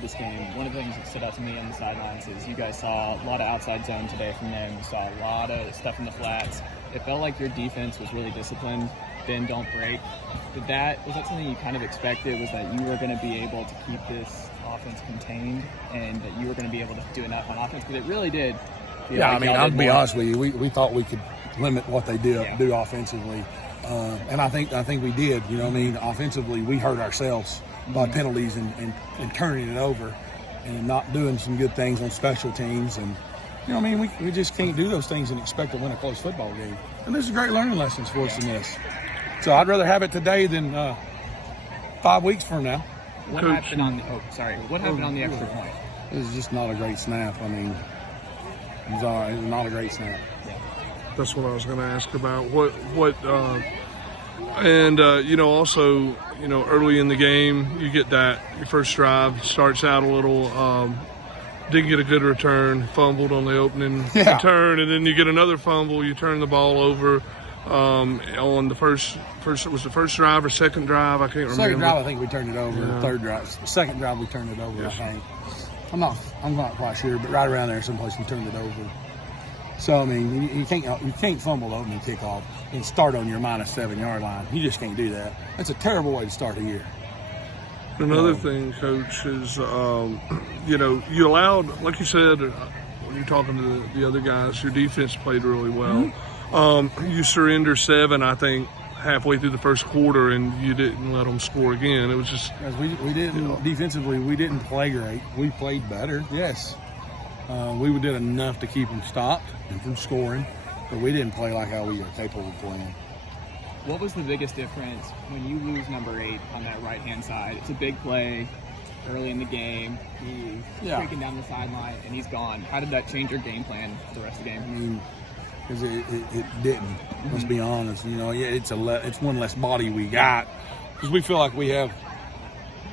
this game, one of the things that stood out to me on the sidelines is you guys saw a lot of outside zone today from them. You saw a lot of stuff in the flats. It felt like your defense was really disciplined. Bend, don't break. Was that something you kind of expected? Was that you were going to be able to keep this offense contained and that you were going to be able to do enough on offense? Because it really did. Yeah, I mean, I'll be honest with you. We thought we could limit what they do offensively, and I think we did. You know what I mean? Offensively, we hurt ourselves by penalties and turning it over and not doing some good things on special teams. And, you know what I mean? We just can't do those things and expect to win a close football game. And there's great learning lessons for us in this. So I'd rather have it today than 5 weeks from now. What happened on the extra point? It was just not a great snap. I mean, it was not a great snap. Yeah. That's what I was going to ask about. Also, early in the game, you get that your first drive starts out a little. Didn't get a good return, fumbled on the opening return, and then you get another fumble. You turn the ball over on the first. It was the first drive or second drive. I can't remember. Second drive, I think we turned it over. Yeah. Third drive, the second drive, we turned it over. Yes. I think. I'm not quite sure, but right around there, someplace we turned it over. So I mean, you can't fumble the opening kickoff and start on your -7 yard line. You just can't do that. That's a terrible way to start a year. Another thing, Coach, is you allowed, like you said, when you're talking to the other guys, your defense played really well. Mm-hmm. You surrender 7, I think, halfway through the first quarter, and you didn't let them score again. It was just we didn't defensively. We didn't play great. We played better, yes. We did enough to keep them stopped and from scoring, but we didn't play like how we were capable of playing. What was the biggest difference when you lose number 8 on that right-hand side? It's a big play early in the game. He's breaking down the sideline, and he's gone. How did that change your game plan for the rest of the game? I mean, because it didn't. Let's be honest. It's one less body we got because we feel like we have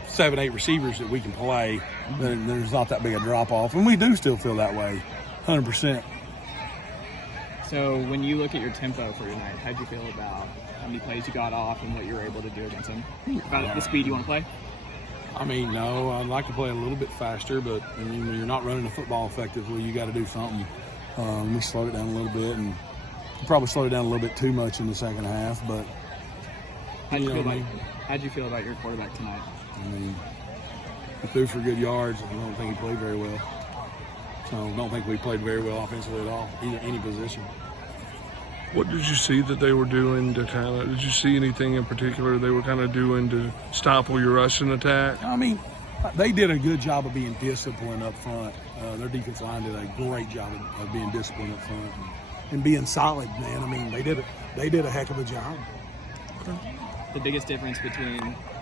7, 8 receivers that we can play. Then there's not that big a drop off, and we do still feel that way, 100%. So when you look at your tempo for your night, how'd you feel about how many plays you got off and what you were able to do against them? About the speed you want to play? I mean, no, I'd like to play a little bit faster, but I mean, when you're not running the football effectively, you got to do something. We slowed it down a little bit, and probably slowed it down a little bit too much in the second half. But how'd you feel about your quarterback tonight? I mean, he threw for good yards. I don't think he played very well. So I don't think we played very well offensively at all, any position. What did you see that they were doing to did you see anything in particular they were kind of doing to stop your rushing attack? I mean, they did a good job of being disciplined up front. Their defense line did a great job of being disciplined up front and being solid, man. I mean, they did a heck of a job. The biggest difference between